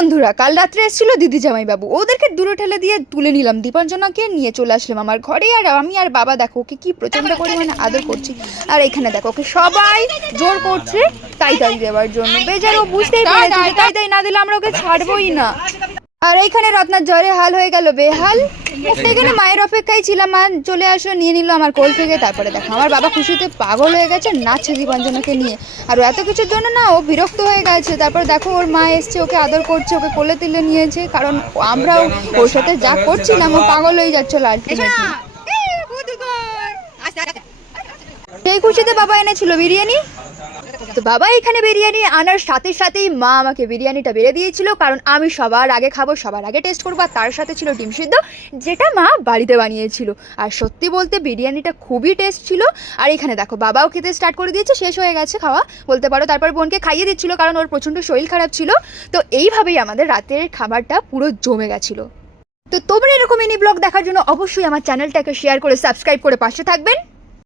বন্ধুরা, কাল রাত্রে এসেছিল দিদি জামাইবাবু, ওদেরকে দূরে ঠেলে দিয়ে তুলে নিলাম, দীপাঞ্জনাকে নিয়ে চলে আসলাম আমার ঘরে। আর আমি আর বাবা দেখো ওকে কি প্রচন্ড পরিমাণে আদর করছি। আর এখানে দেখো ওকে সবাই জোর করছে তাই দেওয়ার জন্য। বেচারা ও বুঝতেই পারছে তাই না দিলে আমরা ওকে ছাড়বোই না। আর এইখানে রত্নার জ্বরে হাল হয়ে গেল বেহাল। এখানে মায়ের অপেক্ষায় ছিলাম, মা চলে আসলো, নিয়ে নিল আমার কোল থেকে। তারপরে দেখো আমার বাবা খুশিতে পাগল হয়ে গেছে, নাচছে দীপাঞ্জনাকে নিয়ে। আর এত কিছুর জন্য না ও বিরক্ত হয়ে গেছে। তারপর দেখো ওর মা এসছে, ওকে আদর করছে, ওকে কোলে তুলে নিয়েছে। কারণ আমরাও ওর সাথে যা করছিলাম ও পাগল হয়ে যাচ্ছিল আলটিমেটলি। সেই খুশিতে বাবা এনেছিল বিরিয়ানি। তো বাবা এখানে বিরিয়ানি আনার সাথে সাথেই মা আমাকে বিরিয়ানিটা বেড়ে দিয়েছিল, কারণ আমি সবার আগে খাবো, সবার আগে টেস্ট করবো। আর তার সাথে ছিল ডিম সিদ্ধ, যেটা মা বাড়িতে বানিয়েছিল। আর সত্যি বলতে বিরিয়ানিটা খুবই টেস্ট ছিল। আর এখানে দেখো বাবাও খেতে স্টার্ট করে দিয়েছে, শেষ হয়ে গেছে খাওয়া বলতে পারো। তারপর বোনকে খাইয়ে দিচ্ছিল, কারণ ওর প্রচণ্ড শরীর খারাপ ছিল। তো এইভাবেই আমাদের রাতের খাবারটা পুরো জমে গেছিলো। তো তোমরা এরকম মিনি ব্লগ দেখার জন্য অবশ্যই আমার চ্যানেলটাকে শেয়ার করে সাবস্ক্রাইব করে পাশে থাকবেন।